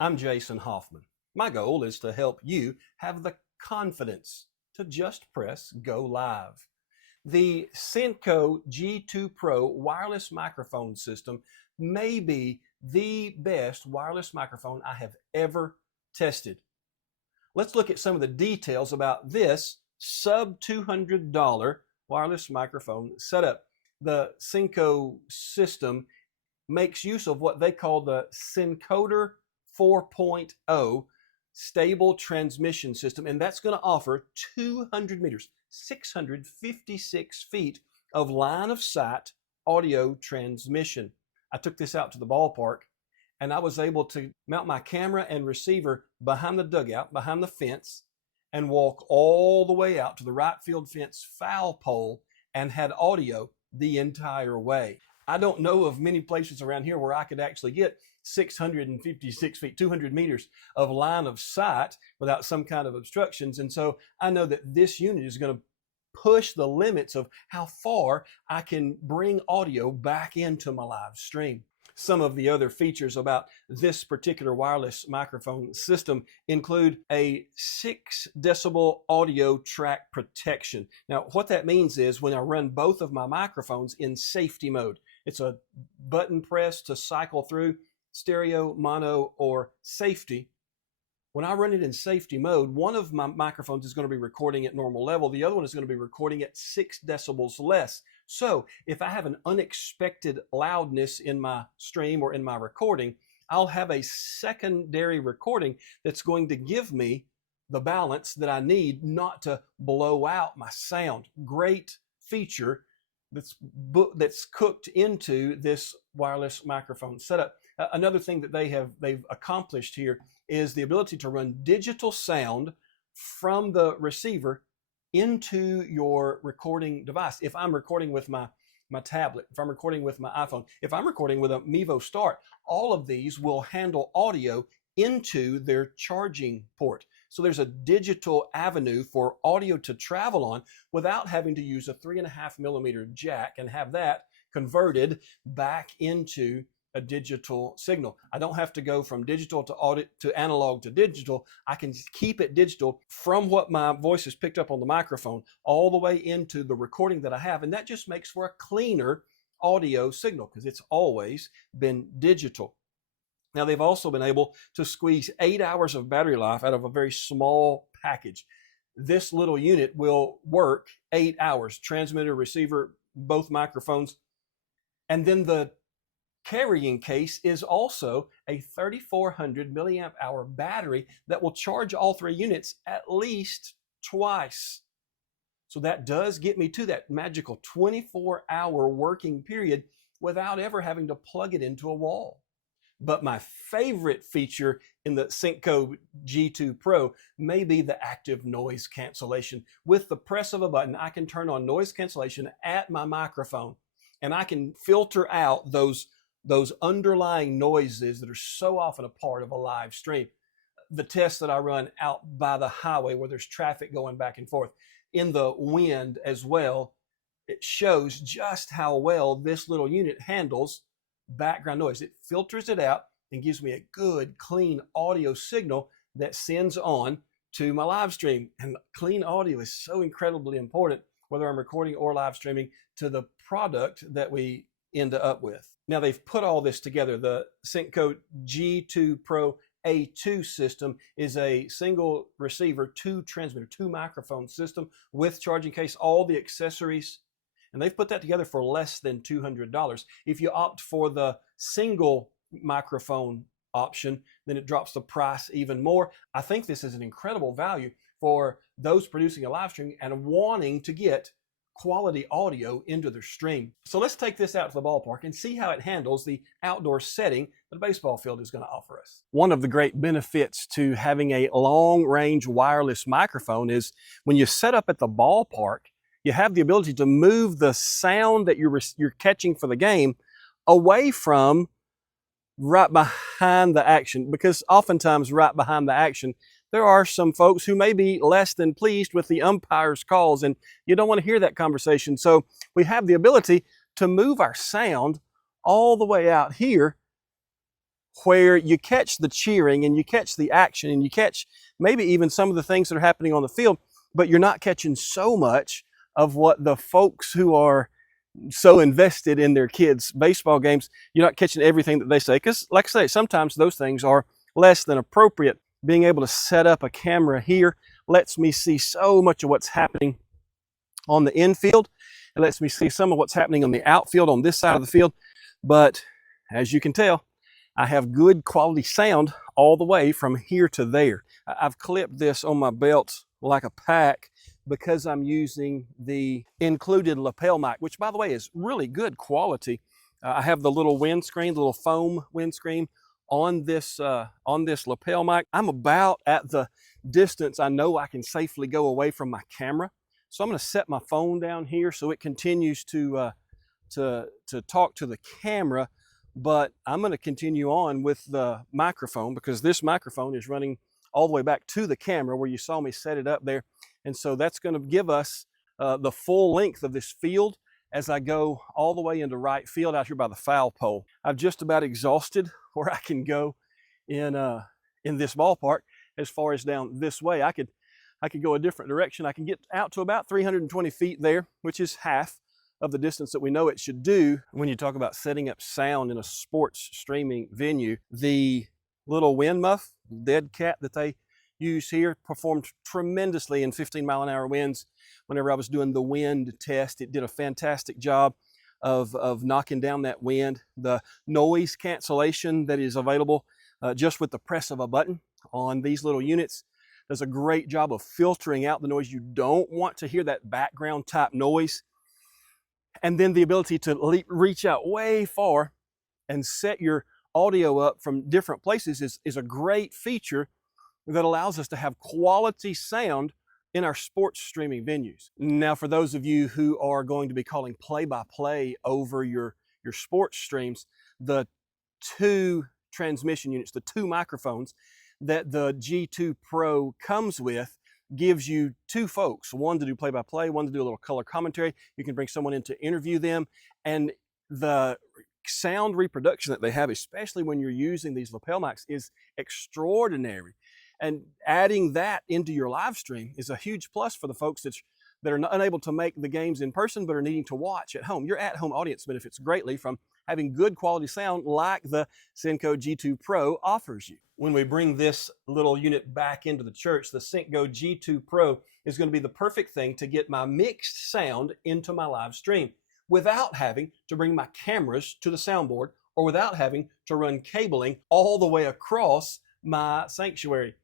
I'm Jason Hoffman. My goal is to help you have the confidence to just press go live. The SYNCO G2PRO wireless microphone system may be the best wireless microphone I have ever tested. Let's look at some of the details about this sub $200 wireless microphone setup. The SYNCO system makes use of what they call the SYNCODER 4.0 stable transmission system, and that's going to offer 200 meters, 656 feet of line of sight audio transmission. I took this out to the ballpark and I was able to mount my camera and receiver behind the dugout, behind the fence, and walk all the way out to the right field fence foul pole and had audio the entire way. I don't know of many places around here where I could actually get 656 feet, 200 meters of line of sight without some kind of obstructions. And so I know that this unit is going to push the limits of how far I can bring audio back into my live stream. Some of the other features about this particular wireless microphone system include a 6 decibel audio track protection. Now, what that means is when I run both of my microphones in safety mode, it's a button press to cycle through stereo, mono, or safety. When I run it in safety mode, one of my microphones is going to be recording at normal level. The other one is going to be recording at 6 decibels less. So if I have an unexpected loudness in my stream or in my recording, I'll have a secondary recording that's going to give me the balance that I need not to blow out my sound. Great feature that's cooked into this wireless microphone setup. Another thing that they've accomplished here is the ability to run digital sound from the receiver into your recording device. If I'm recording with my tablet, if I'm recording with my iPhone, if I'm recording with a Mevo Start, all of these will handle audio into their charging port. So there's a digital avenue for audio to travel on without having to use a 3.5 millimeter jack and have that converted back into a digital signal. I don't have to go from digital to analog to digital. I can keep it digital from what my voice has picked up on the microphone all the way into the recording that I have. And that just makes for a cleaner audio signal because it's always been digital. Now, they've also been able to squeeze 8 hours of battery life out of a very small package. This little unit will work 8 hours, transmitter, receiver, both microphones. And then the carrying case is also a 3,400 milliamp hour battery that will charge all three units at least twice. So that does get me to that magical 24-hour working period without ever having to plug it into a wall. But my favorite feature in the SYNCO G2PRO may be the active noise cancellation. With the press of a button, I can turn on noise cancellation at my microphone, and I can filter out those underlying noises that are so often a part of a live stream. The tests that I run out by the highway where there's traffic going back and forth, in the wind as well, it shows just how well this little unit handles background noise. It filters it out and gives me a good, clean audio signal that sends on to my live stream. And clean audio is so incredibly important, whether I'm recording or live streaming, to the product that we end up with. Now, they've put all this together. The SYNCO G2PRO A2 system is a single receiver, 2 transmitter, 2 microphone system with charging case, all the accessories. And they've put that together for less than $200. If you opt for the single microphone option, then it drops the price even more. I think this is an incredible value for those producing a live stream and wanting to get quality audio into their stream. So let's take this out to the ballpark and see how it handles the outdoor setting that a baseball field is going to offer us. One of the great benefits to having a long-range wireless microphone is when you set up at the ballpark, you have the ability to move the sound that you're catching for the game away from right behind the action, because oftentimes right behind the action, there are some folks who may be less than pleased with the umpire's calls, and you don't want to hear that conversation. So we have the ability to move our sound all the way out here where you catch the cheering and you catch the action and you catch maybe even some of the things that are happening on the field, but you're not catching so much of what the folks who are so invested in their kids' baseball games, you're not catching everything that they say. Because, like I say, sometimes those things are less than appropriate. Being able to set up a camera here lets me see so much of what's happening on the infield. It lets me see some of what's happening on the outfield on this side of the field. But as you can tell, I have good quality sound all the way from here to there. I've clipped this on my belt like a pack because I'm using the included lapel mic, which by the way is really good quality. I have the little windscreen, the little foam windscreen on this lapel mic. I'm about at the distance I know I can safely go away from my camera. So I'm going to set my phone down here so it continues to talk to the camera, but I'm going to continue on with the microphone because this microphone is running all the way back to the camera where you saw me set it up there. And so that's going to give us the full length of this field as I go all the way into right field out here by the foul pole. I've just about exhausted where I can go in this ballpark as far as down this way. I could go a different direction. I can get out to about 320 feet there, which is half of the distance that we know it should do. When you talk about setting up sound in a sports streaming venue, the little wind muff, dead cat that they use here performed tremendously in 15-mile-an-hour winds. Whenever I was doing the wind test, it did a fantastic job of knocking down that wind. The noise cancellation that is available just with the press of a button on these little units does a great job of filtering out the noise. You don't want to hear that background type noise. And then the ability to reach out way far and set your audio up from different places is a great feature that allows us to have quality sound in our sports streaming venues. Now, for those of you who are going to be calling play-by-play over your sports streams, the two transmission units, the two microphones that the G2 Pro comes with gives you two folks, one to do play-by-play, one to do a little color commentary. You can bring someone in to interview them, and the sound reproduction that they have, especially when you're using these lapel mics, is extraordinary. And adding that into your live stream is a huge plus for the folks that are not unable to make the games in person but are needing to watch at home. Your at-home audience benefits greatly from having good quality sound like the SYNCO G2 Pro offers you. When we bring this little unit back into the church, the SYNCO G2 Pro is going to be the perfect thing to get my mixed sound into my live stream without having to bring my cameras to the soundboard or without having to run cabling all the way across my sanctuary.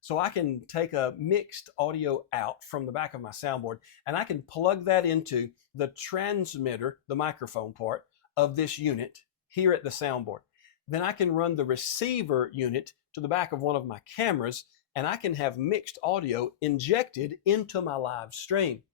So I can take a mixed audio out from the back of my soundboard and I can plug that into the transmitter, the microphone part of this unit here at the soundboard. Then I can run the receiver unit to the back of one of my cameras and I can have mixed audio injected into my live stream.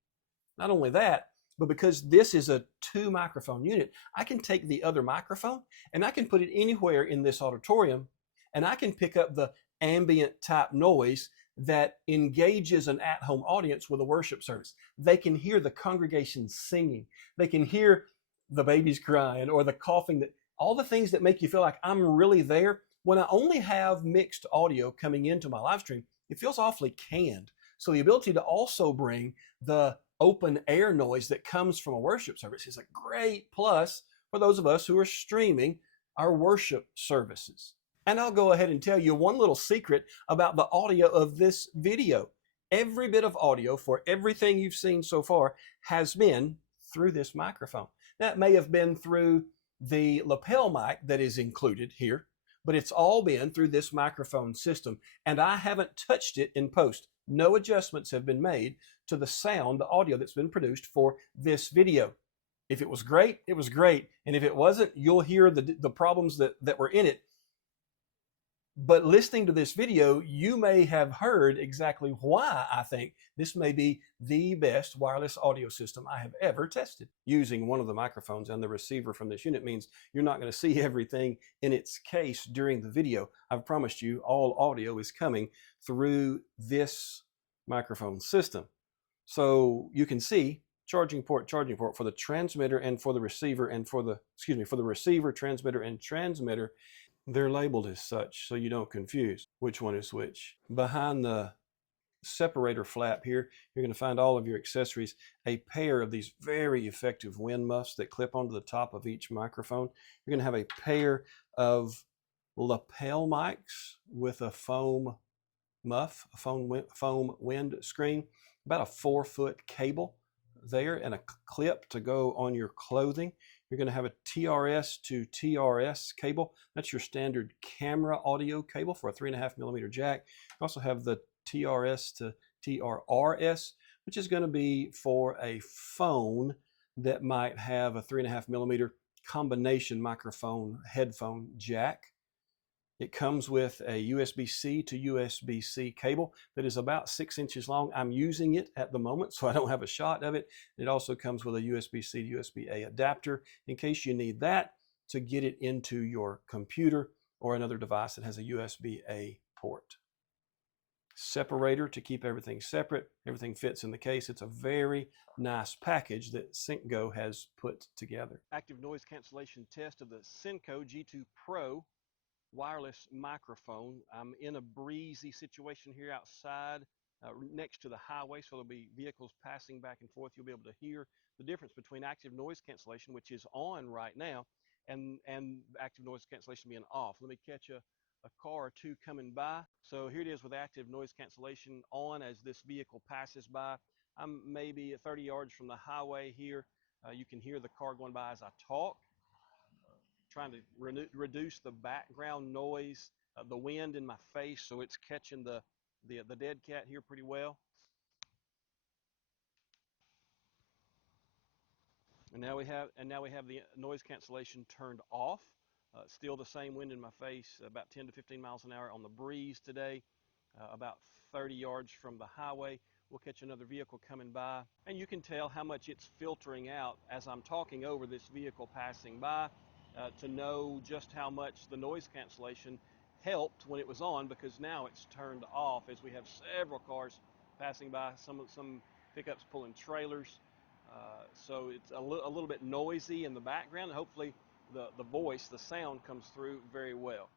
Not only that, but because this is a two microphone unit, I can take the other microphone and I can put it anywhere in this auditorium and I can pick up the ambient type noise that engages an at-home audience with a worship service. They can hear the congregation singing. They can hear the babies crying or the coughing, that all the things that make you feel like I'm really there. When I only have mixed audio coming into my live stream, it feels awfully canned. So the ability to also bring the open air noise that comes from a worship service is a great plus for those of us who are streaming our worship services. And I'll go ahead and tell you one little secret about the audio of this video. Every bit of audio for everything you've seen so far has been through this microphone. That may have been through the lapel mic that is included here, but it's all been through this microphone system, and I haven't touched it in post. No adjustments have been made to the sound, the audio that's been produced for this video. If it was great, it was great, and if it wasn't, you'll hear the problems that were in it. But listening to this video, you may have heard exactly why I think this may be the best wireless audio system I have ever tested. Using one of the microphones and the receiver from this unit means you're not going to see everything in its case during the video. I've promised you all audio is coming through this microphone system. So you can see charging port for the transmitter and for the receiver and for the receiver, transmitter, and transmitter. They're labeled as such so you don't confuse which one is which. Behind the separator flap here, you're going to find all of your accessories, a pair of these very effective wind muffs that clip onto the top of each microphone. You're going to have a pair of lapel mics with a foam muff, a foam wind screen, about a 4-foot cable there, and a clip to go on your clothing. You're going to have a TRS to TRS cable. That's your standard camera audio cable for a 3.5mm jack. You also have the TRS to TRRS, which is going to be for a phone that might have a 3.5mm combination microphone headphone jack. It comes with a USB-C to USB-C cable that is about 6 inches long. I'm using it at the moment, so I don't have a shot of it. It also comes with a USB-C to USB-A adapter in case you need that to get it into your computer or another device that has a USB-A port. Separator to keep everything separate. Everything fits in the case. It's a very nice package that SYNCO has put together. Active noise cancellation test of the SYNCO G2PRO wireless microphone. I'm in a breezy situation here outside next to the highway, so there'll be vehicles passing back and forth. You'll be able to hear the difference between active noise cancellation, which is on right now, and active noise cancellation being off. Let me catch a car or two coming by. So here it is with active noise cancellation on as this vehicle passes by. I'm maybe 30 yards from the highway here. You can hear the car going by as I talk, trying to reduce the background noise, the wind in my face, so it's catching the dead cat here pretty well. And now we have the noise cancellation turned off. Still the same wind in my face, about 10 to 15 miles an hour on the breeze today, about 30 yards from the highway. We'll catch another vehicle coming by, and you can tell how much it's filtering out as I'm talking over this vehicle passing by to know just how much the noise cancellation helped when it was on, because now it's turned off as we have several cars passing by, some pickups pulling trailers. So it's a little bit noisy in the background. Hopefully the voice, the sound comes through very well.